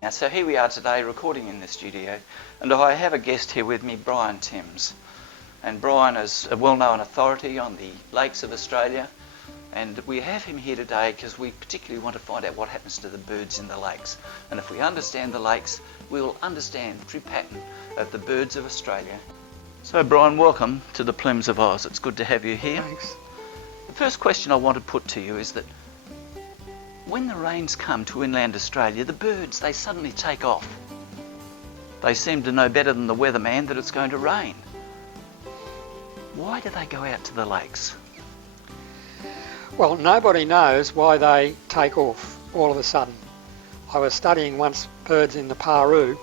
Now, so here we are today recording in the studio, and I have a guest here with me, BrianTims. And Brian is a well-known authority on the lakes of Australia, and we have him here today because we particularly want to find out what happens to the birds in the lakes. And if we understand the lakes, we will understand the true pattern of the birds of Australia. So Brian, welcome to the Plumes of Oz. It's good to have you here. Thanks. The first question I want to put to you is that when the rains come to inland Australia, the birds, they suddenly take off. They seem to know better than the weatherman that it's going to rain. Why do they go out to the lakes? Well, nobody knows why they take off all of a sudden. I was studying once birds in the Paru,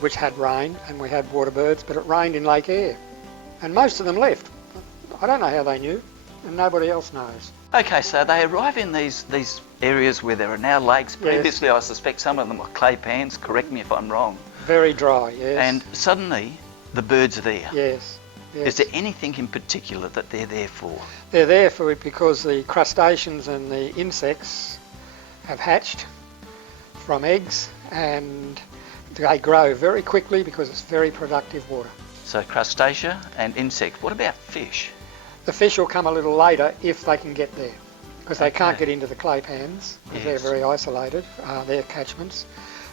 which had rain, and we had waterbirds, but it rained in Lake Eyre, and most of them left. I don't know how they knew, and nobody else knows. Okay, so they arrive in these areas where there are now lakes. Yes. Previously, I suspect some of them were clay pans. Correct me if I'm wrong. Very dry, yes. And suddenly, the birds are there. Yes. Yes. Is there anything in particular that they're there for? They're there for it because the crustaceans and the insects have hatched from eggs, and they grow very quickly because it's very productive water. So crustacea and insect. What about fish? The fish will come a little later if they can get there, because they can't get into the clay pans because Yes. they're very isolated, their catchments.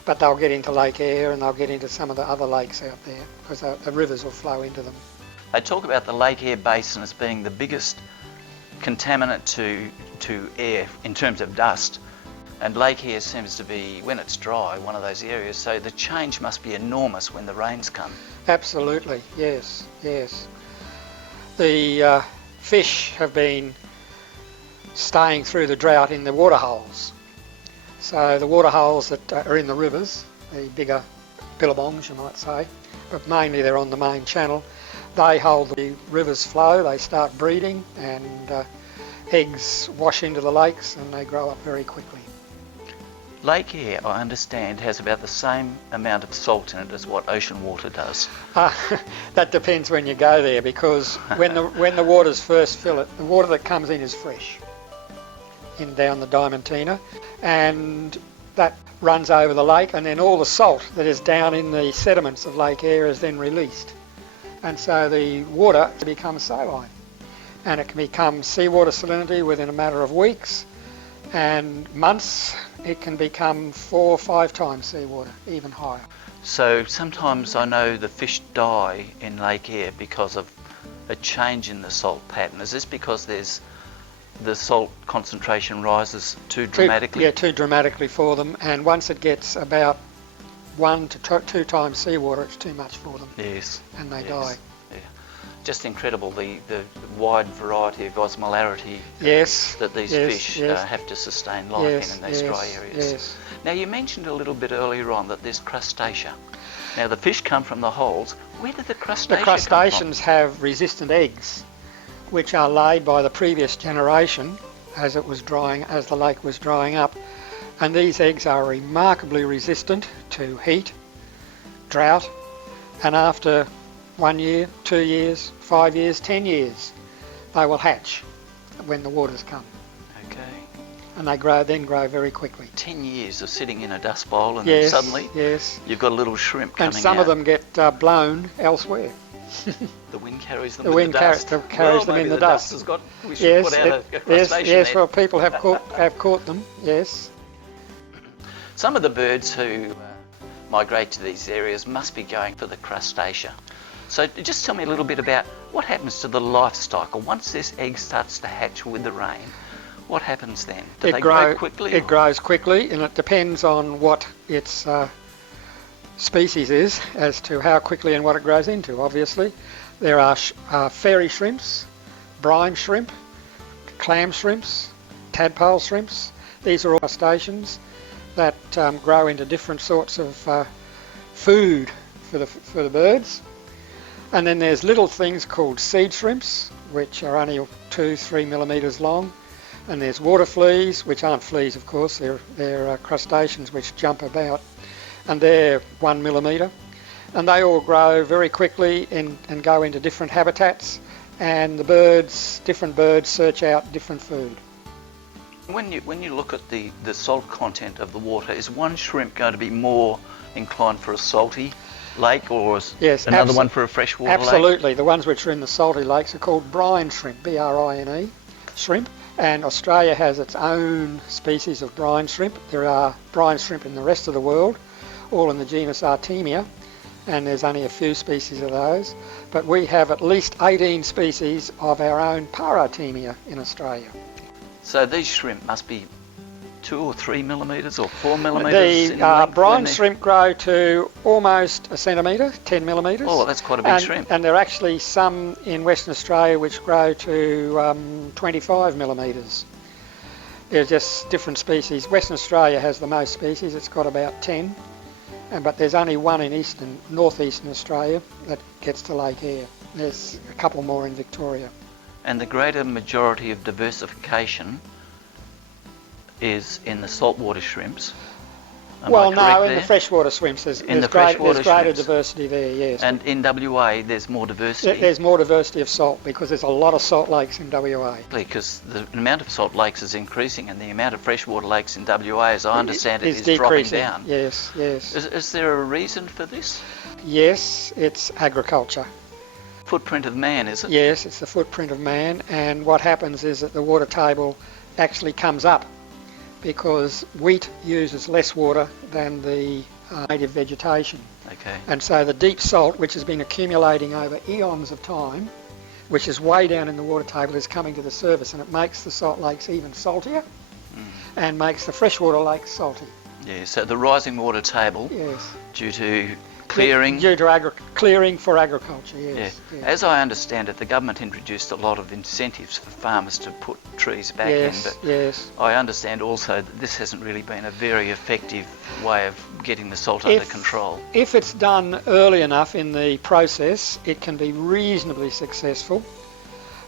But they'll get into Lake Eyre and they'll get into some of the other lakes out there because the rivers will flow into them. They talk about the Lake Eyre Basin as being the biggest contaminant to air in terms of dust. And Lake Eyre seems to be, when it's dry, one of those areas. So the change must be enormous when the rains come. Absolutely, yes, yes. The fish have been staying through the drought in the waterholes. So the waterholes that are in the rivers, the bigger billabongs you might say, but mainly they're on the main channel, they hold the river's flow, they start breeding, and eggs wash into the lakes and they grow up very quickly. Lake Eyre, I understand, has about the same amount of salt in it as what ocean water does. That depends when you go there, because when the waters first fill it, the water that comes in is fresh, down the Diamantina, and that runs over the lake, and then all the salt that is down in the sediments of Lake Eyre is then released. And so the water becomes saline, and it can become seawater salinity within a matter of weeks, and months. It can become 4 or 5 times seawater, even higher. So sometimes I know the fish die in Lake Eyre because of a change in the salt pattern. Is this because the salt concentration rises too dramatically? Too dramatically for them, and once it gets about 1 to 2 times seawater, it's too much for them. Yes. And they yes. die. Yeah. Just incredible, the wide variety of osmolarity that these fish have to sustain life in these dry areas. Yes. Now, you mentioned a little bit earlier on that there's crustacea. Now, the fish come from the holes. Where did the crustacea The crustaceans have resistant eggs, which are laid by the previous generation as the lake was drying up. And these eggs are remarkably resistant to heat, drought, and after 1 year, 2 years, 5 years, 10 years, they will hatch when the waters come. Okay. And they then grow very quickly. 10 years of sitting in a dust bowl, and Yes, then suddenly yes. you've got a little shrimp coming out. And some of them get blown elsewhere. The wind carries them The in wind the dust. carries them in the dust. We should put out a crustacean yes. net. Well, people have caught them. Yes. Some of the birds who migrate to these areas must be going for the crustacea. So just tell me a little bit about what happens to the life cycle. Once this egg starts to hatch with the rain, what happens then? Do they grow quickly? It grows quickly, and it depends on what its species is as to how quickly and what it grows into, obviously. There are fairy shrimps, brine shrimp, clam shrimps, tadpole shrimps. These are all crustaceans that grow into different sorts of food for the birds. And then there's little things called seed shrimps, which are only 2-3 millimetres long. And there's water fleas, which aren't fleas, of course. They're crustaceans which jump about, and they're 1 millimetre. And they all grow very quickly and go into different habitats. And different birds search out different food. When you look at the salt content of the water, is one shrimp going to be more inclined for a salty lake, or is Yes, another one for a freshwater lake? absolutely. The ones which are in the salty lakes are called brine shrimp, B-R-I-N-E, shrimp. And Australia has its own species of brine shrimp. There are brine shrimp in the rest of the world, all in the genus Artemia, and there's only a few species of those. But we have at least 18 species of our own Parartemia in Australia. So these shrimp must be 2 or 3 millimetres or 4 millimetres The in length brine shrimp grow to almost a centimetre, 10 millimetres. Oh, that's quite a big shrimp. And there are actually some in Western Australia which grow to 25 millimetres. They're just different species. Western Australia has the most species, it's got about 10. But there's only one in northeastern Australia that gets to Lake Eyre. There's a couple more in Victoria. And the greater majority of diversification is in the saltwater shrimps. Well, no, in the freshwater shrimps there's greater diversity there, yes. And in WA there's more diversity? There's more diversity of salt because there's a lot of salt lakes in WA. Because the amount of salt lakes is increasing and the amount of freshwater lakes in WA, as I understand it, is dropping down. Yes, yes. Is there a reason for this? Yes, it's agriculture. Footprint of man, is it? Yes, it's the footprint of man, and what happens is that the water table actually comes up because wheat uses less water than the native vegetation. Okay. And so the deep salt, which has been accumulating over eons of time, which is way down in the water table, is coming to the surface, and it makes the salt lakes even saltier and makes the freshwater lakes salty. Yeah, so the rising water table, yes, due to clearing. Due to clearing for agriculture, yes. Yeah. Yes. As I understand it, the government introduced a lot of incentives for farmers to put trees back in, but yes. I understand also that this hasn't really been a very effective way of getting the salt under control. If it's done early enough in the process, it can be reasonably successful,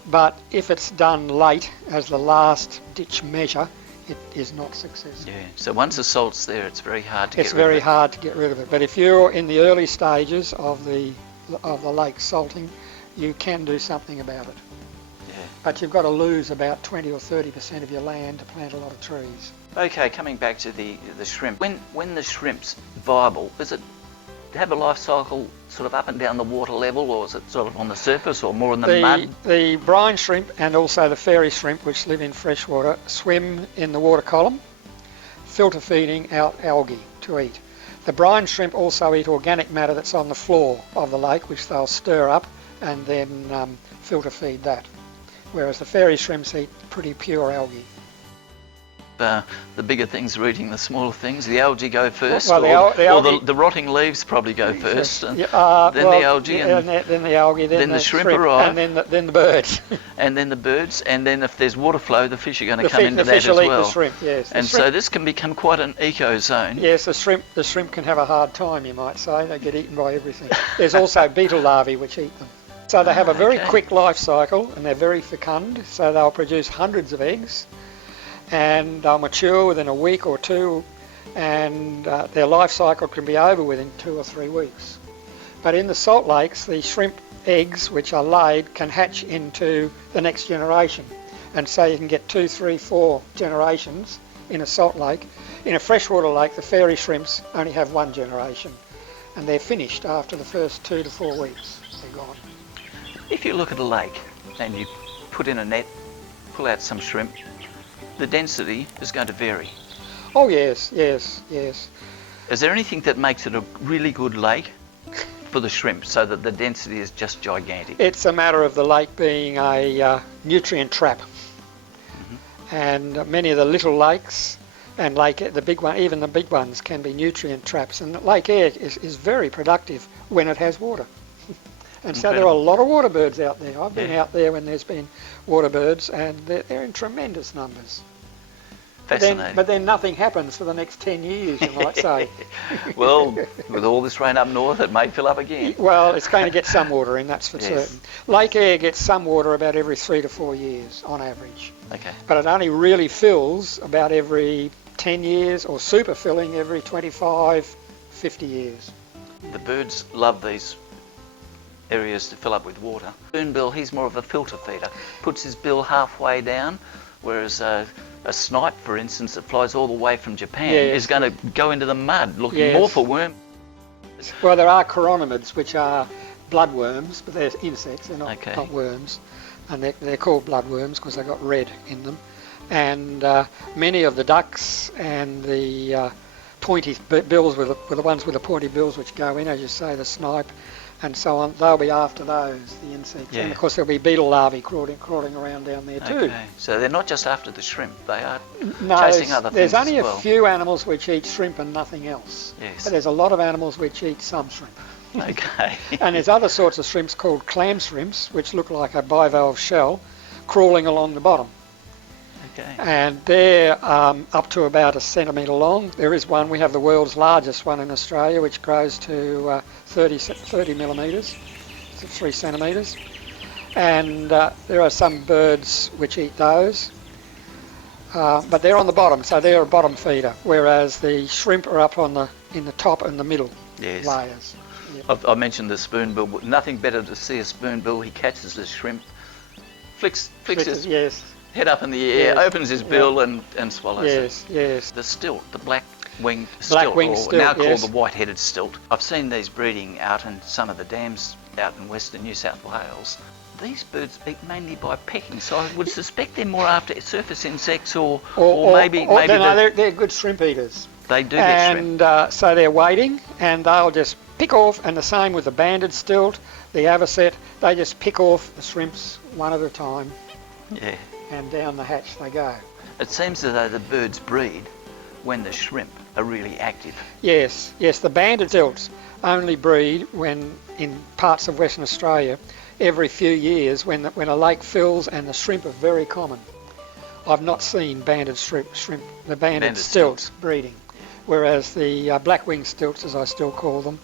but if it's done late as the last ditch measure, it is not successful. Yeah, so once the salt's there, it's very hard to get rid of it. It's very hard to get rid of it. But if you're in the early stages of the lake salting, you can do something about it. Yeah. But you've got to lose about 20 or 30% of your land to plant a lot of trees. Okay, coming back to the shrimp. When the shrimp's viable, does it have a life cycle sort of up and down the water level, or is it sort of on the surface or more in the mud? The brine shrimp and also the fairy shrimp, which live in freshwater, swim in the water column, filter feeding out algae to eat. The brine shrimp also eat organic matter that's on the floor of the lake, which they'll stir up and then filter feed that, whereas the fairy shrimps eat pretty pure algae. The bigger things are eating the smaller things. The algae go first, well, or the rotting leaves probably go first, and then the algae, and then the algae, then the shrimp arrive, and then the birds, and then the birds, and then if there's water flow, the fish are going to come into the that fish as will well. Eat the shrimp, yes. And so this can become quite an eco-zone. Yes, the shrimp can have a hard time, you might say. They get eaten by everything. There's also beetle larvae which eat them. So they have a very quick life cycle, and they're very fecund. So they'll produce hundreds of eggs, and they'll mature within a week or two, and their life cycle can be over within 2 or 3 weeks. But in the salt lakes, the shrimp eggs which are laid can hatch into the next generation, and so you can get 2, 3, 4 generations in a salt lake. In a freshwater lake, the fairy shrimps only have 1 generation, and they're finished after the first 2 to 4 weeks. They're gone. If you look at a lake and you put in a net, pull out some shrimp, the density is going to vary. Oh yes, yes, yes. Is there anything that makes it a really good lake for the shrimp so that the density is just gigantic? It's a matter of the lake being a nutrient trap. And many of the little lakes and the big one, even the big ones, can be nutrient traps. And Lake Eyre is very productive when it has water. And so there are a lot of waterbirds out there. I've been out there when there's been waterbirds, and they're in tremendous numbers. Fascinating. But then nothing happens for the next 10 years, you might say. Well, with all this rain up north, it may fill up again. Well, it's going to get some water in, that's for certain. Lake Eyre gets some water about every 3 to 4 years on average. Okay. But it only really fills about every 10 years, or super filling every 25, 50 years. The birds love these areas to fill up with water. Spoonbill, he's more of a filter feeder. Puts his bill halfway down, whereas a snipe, for instance, that flies all the way from Japan Yes. is going to go into the mud looking Yes. more for worms. Well, there are chironomids, which are bloodworms, but they're insects, they're not, Okay. not worms. And they're called bloodworms because they've got red in them. And many of the ducks and the pointy bills, with the ones with the pointy bills which go in, as you say, the snipe and so on, they'll be after those, the insects. Yeah. And of course there'll be beetle larvae crawling around down there too. Okay. So they're not just after the shrimp, they are No, chasing other there's things only as well. a few animals which eat shrimp and nothing else. Yes. But there's a lot of animals which eat some shrimp. Okay. And there's other sorts of shrimps called clam shrimps, which look like a bivalve shell, crawling along the bottom. Okay. And they're up to about 1 centimetre long. There is one, we have the world's largest one in Australia, which grows to 30 millimetres, 3 centimetres. And there are some birds which eat those. But they're on the bottom, so they're a bottom feeder, whereas the shrimp are up in the top and the middle Yes. layers. Yeah. I mentioned the spoonbill, but nothing better to see a spoonbill. He catches the shrimp, flicks his Yes, head up in the air, Yes. opens his bill and swallows it. yes, yes. The stilt, the black-winged stilt, Black-winged or stilt, now called yes. the white-headed stilt. I've seen these breeding out in some of the dams out in western New South Wales. These birds eat mainly by pecking, so I would suspect they're more after surface insects or maybe they're good shrimp eaters. they do get shrimp. And so they're waiting, and they'll just pick off, and the same with the banded stilt, the avocet, they just pick off the shrimps one at a time, Yeah. and down the hatch they go. It seems as though the birds breed when the shrimp are really active. Yes, the banded stilts only breed when, in parts of Western Australia, every few years when a lake fills and the shrimp are very common. I've not seen banded shrimp the banded stilts breeding, whereas the black-winged stilts, as I still call them,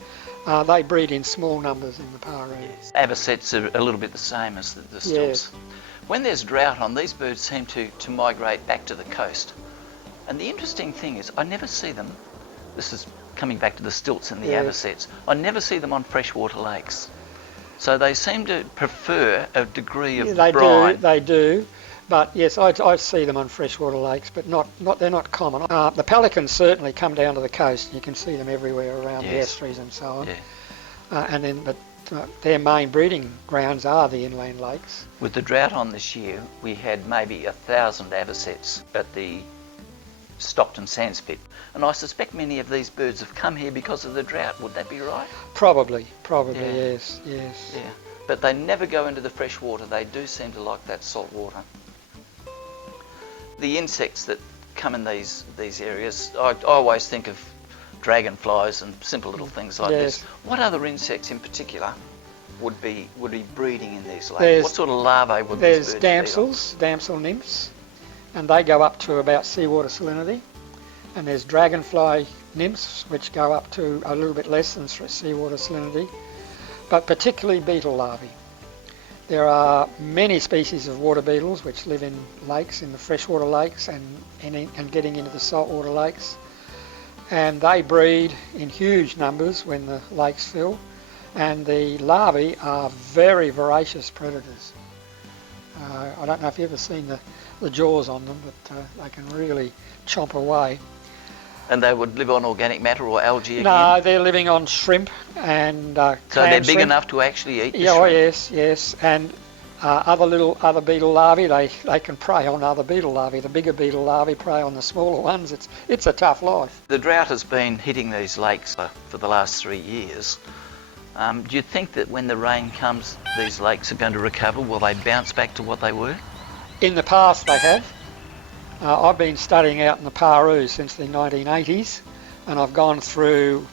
they breed in small numbers in the Paroo. Yes. Avocets are a little bit the same as the stilts. Yes. When there's drought on, these birds seem to migrate back to the coast. And the interesting thing is, I never see them, this is coming back to the stilts and the Yes. avocets, I never see them on freshwater lakes. So they seem to prefer a degree of brine. They do. But yes, I see them on freshwater lakes, but they're not common. The pelicans certainly come down to the coast. You can see them everywhere around the Yes. estuaries and so on. Yeah. But their main breeding grounds are the inland lakes. With the drought on this year, we had maybe 1,000 avocets at the Stockton Sands pit. And I suspect many of these birds have come here because of the drought. Would that be right? Probably, Yeah. yes. Yeah. But they never go into the fresh water. They do seem to like that salt water. The insects that come in these areas, I always think of dragonflies and simple little things like Yes. this. What other insects in particular would be breeding in these lakes? There's- What sort of larvae would these There's birds feed on? damsel nymphs, and they go up to about seawater salinity. And there's dragonfly nymphs, which go up to a little bit less than seawater salinity, but particularly beetle larvae. There are many species of water beetles which live in lakes, in the freshwater lakes and getting into the saltwater lakes. And they breed in huge numbers when the lakes fill. And the larvae are very voracious predators. I don't know if you've ever seen the jaws on them, but they can really chomp away. And they would live on organic matter or algae again? No, they're living on shrimp and So clam they're big shrimp. enough to actually eat the Yeah, oh, shrimp? yes. And other beetle larvae, they can prey on other beetle larvae. The bigger beetle larvae prey on the smaller ones. It's a tough life. The drought has been hitting these lakes for the last 3 years. Do you think that when the rain comes, these lakes are going to recover? Will they bounce back to what they were? In the past they have. I've been studying out in the Paroo since the 1980s, and I've gone through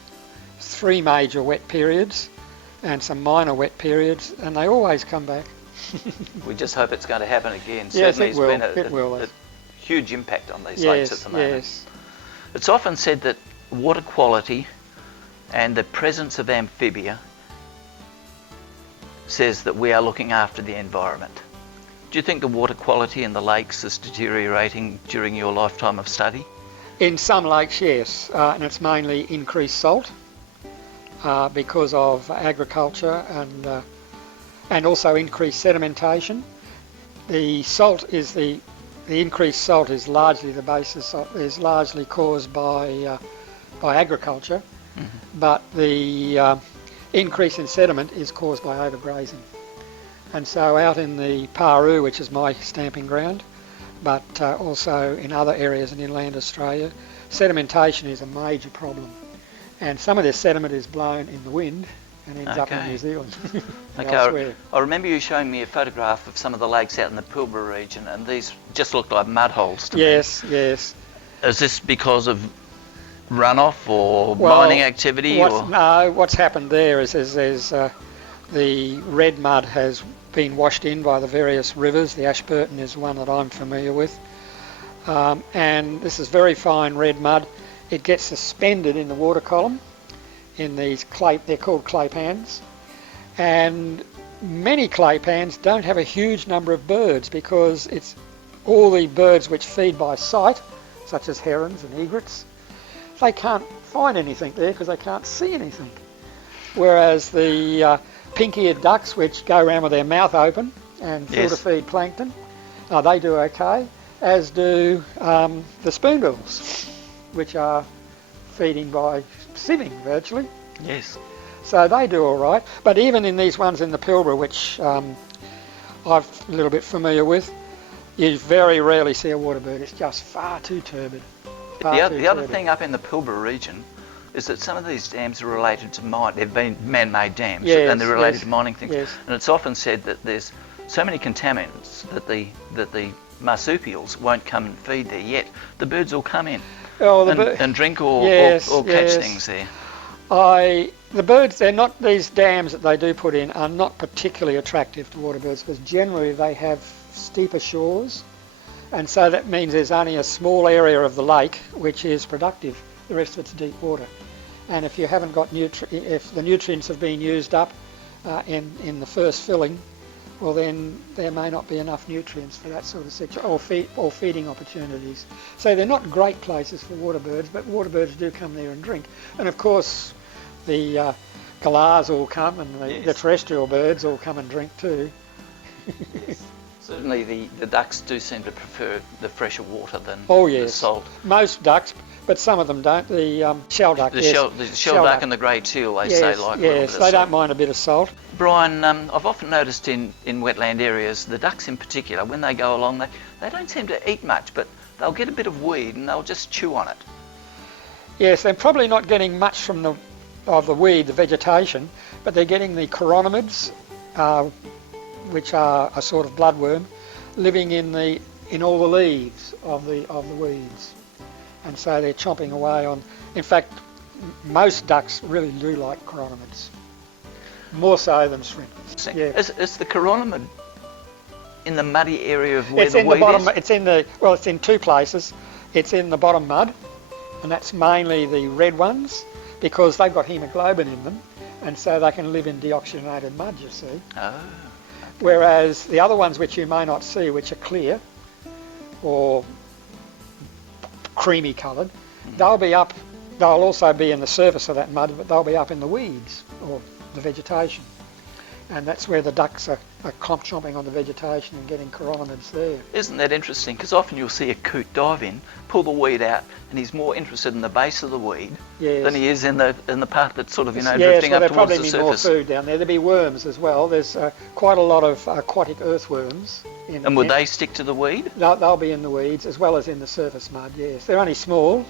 3 major wet periods and some minor wet periods, and they always come back. We just hope it's going to happen again. Yes, Certainly it will. It's been It will. a huge impact on these lakes at Yes, the moment. yes. It's often said that water quality and the presence of amphibia says that we are looking after the environment. Do you think the water quality in the lakes is deteriorating during your lifetime of study? In some lakes, yes, and it's mainly increased salt because of agriculture and also increased sedimentation. The salt is the the increased salt is largely is largely caused by agriculture, but the increase in sediment is caused by overgrazing. And so out in the Paroo, which is my stamping ground, but also in other areas in inland Australia, sedimentation is a major problem. And some of this sediment is blown in the wind and ends up in New Zealand. Okay, I remember you showing me a photograph of some of the lakes out in the Pilbara region, and these just look like mud holes to me. Yes, yes. Is this because of runoff or mining activity? No, what's happened there is the red mud has been washed in by the various rivers. The Ashburton is one that I'm familiar with. And this is very fine red mud. It gets suspended in the water column in these clay, they're called clay pans. And many clay pans don't have a huge number of birds because it's all the birds which feed by sight, such as herons and egrets, they can't find anything there because they can't see anything. Whereas the pink-eared ducks, which go around with their mouth open and filter feed plankton, they do okay, as do the spoonbills, which are feeding by sieving virtually. Yes. So they do all right. But even in these ones in the Pilbara, which I'm a little bit familiar with, you very rarely see a waterbird. It's just far too turbid. The other thing up in the Pilbara region is that some of these dams are related to mine. They've been man-made dams, and they're related to mining things. Yes. And it's often said that there's so many contaminants that the marsupials won't come and feed there. Yet the birds will come in and drink or catch things there. The birds, they're not, these dams that they do put in are not particularly attractive to waterbirds because generally they have steeper shores, and so that means there's only a small area of the lake which is productive. The rest of it's deep water. And if you haven't got if the nutrients have been used up in the first filling, well then there may not be enough nutrients for that sort of situation, or feeding opportunities. So they're not great places for waterbirds, but waterbirds do come there and drink. And of course the galahs all come, and the terrestrial birds all come and drink too. Yes. Certainly the ducks do seem to prefer the fresher water than the salt. Most ducks, but some of them don't. The shell duck, the shell duck and the grey teal, they say like a little bit of they salt. don't mind a bit of salt. Brian, I've often noticed in wetland areas, the ducks in particular, when they go along, they don't seem to eat much, but they'll get a bit of weed and they'll just chew on it. Yes, they're probably not getting much from the weed, the vegetation, but they're getting the chironomids, which are a sort of bloodworm, living in all the leaves of the weeds, and so they're chomping away on. In fact, most ducks really do like chironomids, more so than shrimp. Yeah. Is the chironomid in the muddy area of where it's the in weed the bottom, is? It's in two places. It's in the bottom mud, and that's mainly the red ones because they've got hemoglobin in them, and so they can live in deoxygenated mud, you see. Oh. Whereas the other ones which you may not see, which are clear or creamy coloured, they'll also be in the surface of that mud, but they'll be up in the weeds or the vegetation. And that's where the ducks are chomping on the vegetation and getting chironomids there. Isn't that interesting? Because often you'll see a coot dive in, pull the weed out, and he's more interested in the base of the weed than he is in the part that's sort of drifting up towards the surface. There'll probably be more food down there. There'll be worms as well. There's quite a lot of aquatic earthworms. And would they stick to the weed? They'll be in the weeds as well as in the surface mud. Yes, they're only small,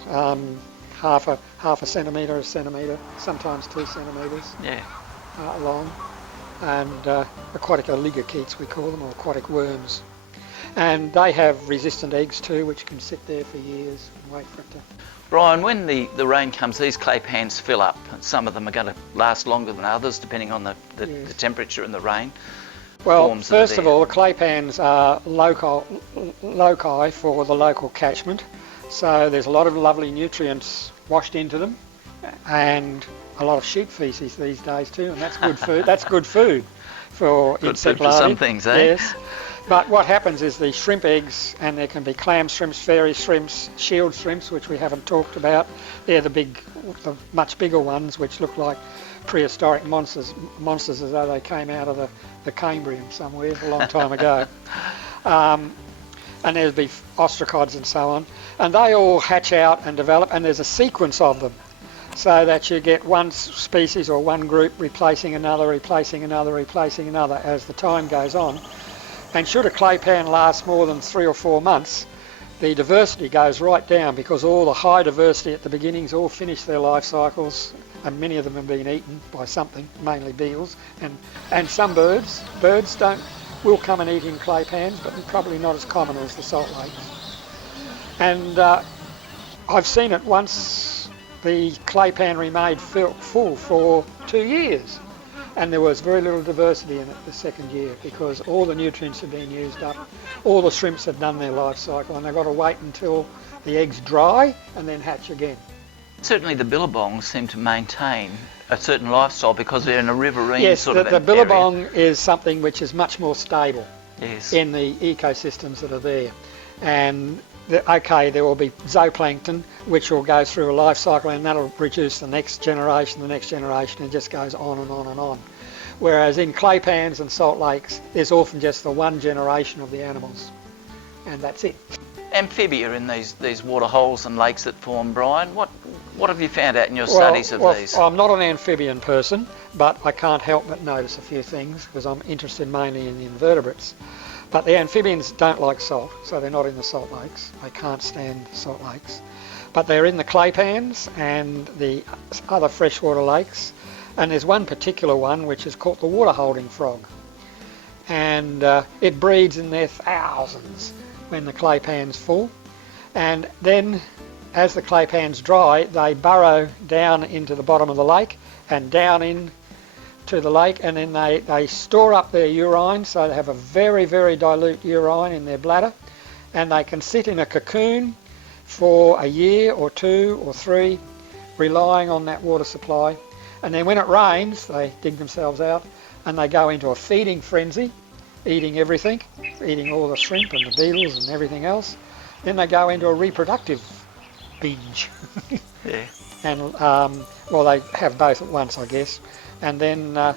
half a centimetre, sometimes 2 centimetres long. And aquatic oligochaetes we call them, or aquatic worms. And they have resistant eggs too, which can sit there for years and wait for it to... Brian, when the rain comes, these clay pans fill up. Some of them are going to last longer than others, depending on the temperature and the rain. Well, first of all, the clay pans are loci for the local catchment. So there's a lot of lovely nutrients washed into them, and a lot of sheep feces these days too, and that's good food. That's good food for insect larvae. For some things, eh? Yes. But what happens is the shrimp eggs, and there can be clam shrimps, fairy shrimps, shield shrimps, which we haven't talked about. They're the much bigger ones, which look like prehistoric monsters as though they came out of the Cambrian somewhere a long time ago. and there'll be ostracods and so on, and they all hatch out and develop, and there's a sequence of them, so that you get one species or one group replacing another, replacing another, replacing another as the time goes on. And should a clay pan last more than 3 or 4 months, the diversity goes right down, because all the high diversity at the beginnings all finish their life cycles, and many of them have been eaten by something, mainly beetles, and some birds. Birds will come and eat in clay pans, but probably not as common as the salt lakes. And I've seen it once. The clay pan remained full for 2 years, and there was very little diversity in it the second year, because all the nutrients had been used up, all the shrimps had done their life cycle, and they've got to wait until the eggs dry and then hatch again. Certainly the billabongs seem to maintain a certain lifestyle because they're in a riverine sort of Yes, the billabong is something which is much more stable in the ecosystems that are there. And there will be zooplankton which will go through a life cycle, and that'll produce the next generation, and it just goes on and on and on. Whereas in clay pans and salt lakes, there's often just the one generation of the animals, and that's it. Amphibia in these water holes and lakes that form, Brian, what have you found out in your studies of these? I'm not an amphibian person, but I can't help but notice a few things, because I'm interested mainly in the invertebrates. But the amphibians don't like salt, so they're not in the salt lakes. They can't stand salt lakes. But they're in the clay pans and the other freshwater lakes. And there's one particular one which is called the water holding frog. And it breeds in their thousands when the clay pan's full. And then as the clay pan's dry, they burrow down into the bottom of the lake and down in to the lake, and then they store up their urine, so they have a very, very dilute urine in their bladder, and they can sit in a cocoon for a year or 2 or 3, relying on that water supply. And then when it rains, they dig themselves out and they go into a feeding frenzy, eating everything, eating all the shrimp and the beetles and everything else. Then they go into a reproductive binge. Yeah. And well, they have both at once, I guess. And then the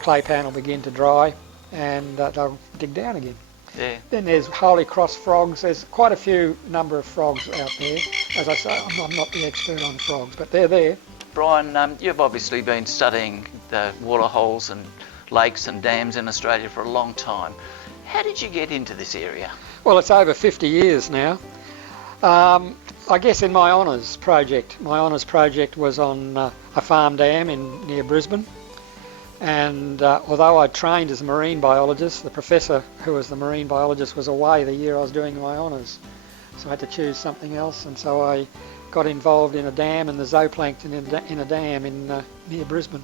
clay pan will begin to dry, and they'll dig down again. Yeah. Then there's holy cross frogs. There's quite a few number of frogs out there. As I say, I'm not the expert on frogs, but they're there. Brian, you've obviously been studying the water holes and lakes and dams in Australia for a long time. How did you get into this area? Well, it's over 50 years now. I guess in my honours project. My honours project was on a farm dam near Brisbane, and although I trained as a marine biologist, the professor who was the marine biologist was away the year I was doing my honours, so I had to choose something else, and so I got involved in a dam and the zooplankton in a dam near Brisbane.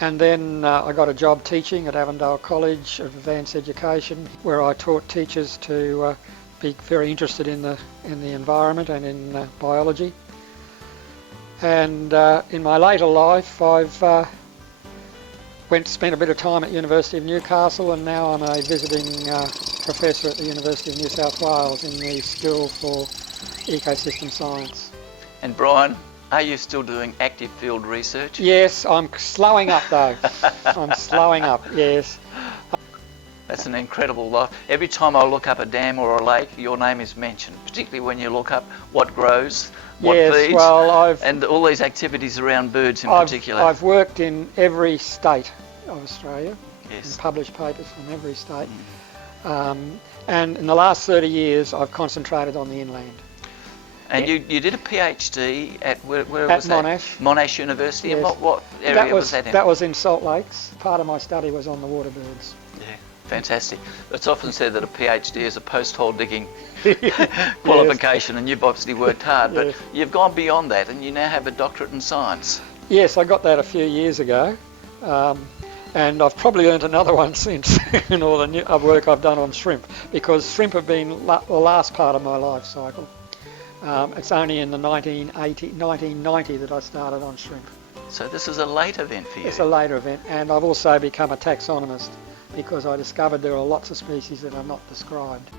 And then I got a job teaching at Avondale College of Advanced Education, where I taught teachers to be very interested in the environment and in biology. And in my later life, I've spent a bit of time at University of Newcastle, and now I'm a visiting professor at the University of New South Wales in the School for Ecosystem Science. And Brian, are you still doing active field research? Yes, I'm slowing up though. I'm slowing up, yes. That's an incredible life. Every time I look up a dam or a lake, your name is mentioned, particularly when you look up what grows, what feeds, and all these activities around birds in particular. I've worked in every state of Australia, yes, and published papers from every state. And in the last 30 years, I've concentrated on the inland. And you did a PhD at where was Monash. That? Monash University. Yes. And what area was that in? That was in Salt Lakes. Part of my study was on the waterbirds. Yeah, fantastic. It's often said that a PhD is a post-hole digging qualification, and you've obviously worked hard, but you've gone beyond that, and you now have a doctorate in science. Yes, I got that a few years ago, and I've probably earned another one since in all the work I've done on shrimp, because shrimp have been the last part of my life cycle. It's only in the 1990 that I started on shrimp. So this is a late event for you? It's a later event, and I've also become a taxonomist because I discovered there are lots of species that are not described.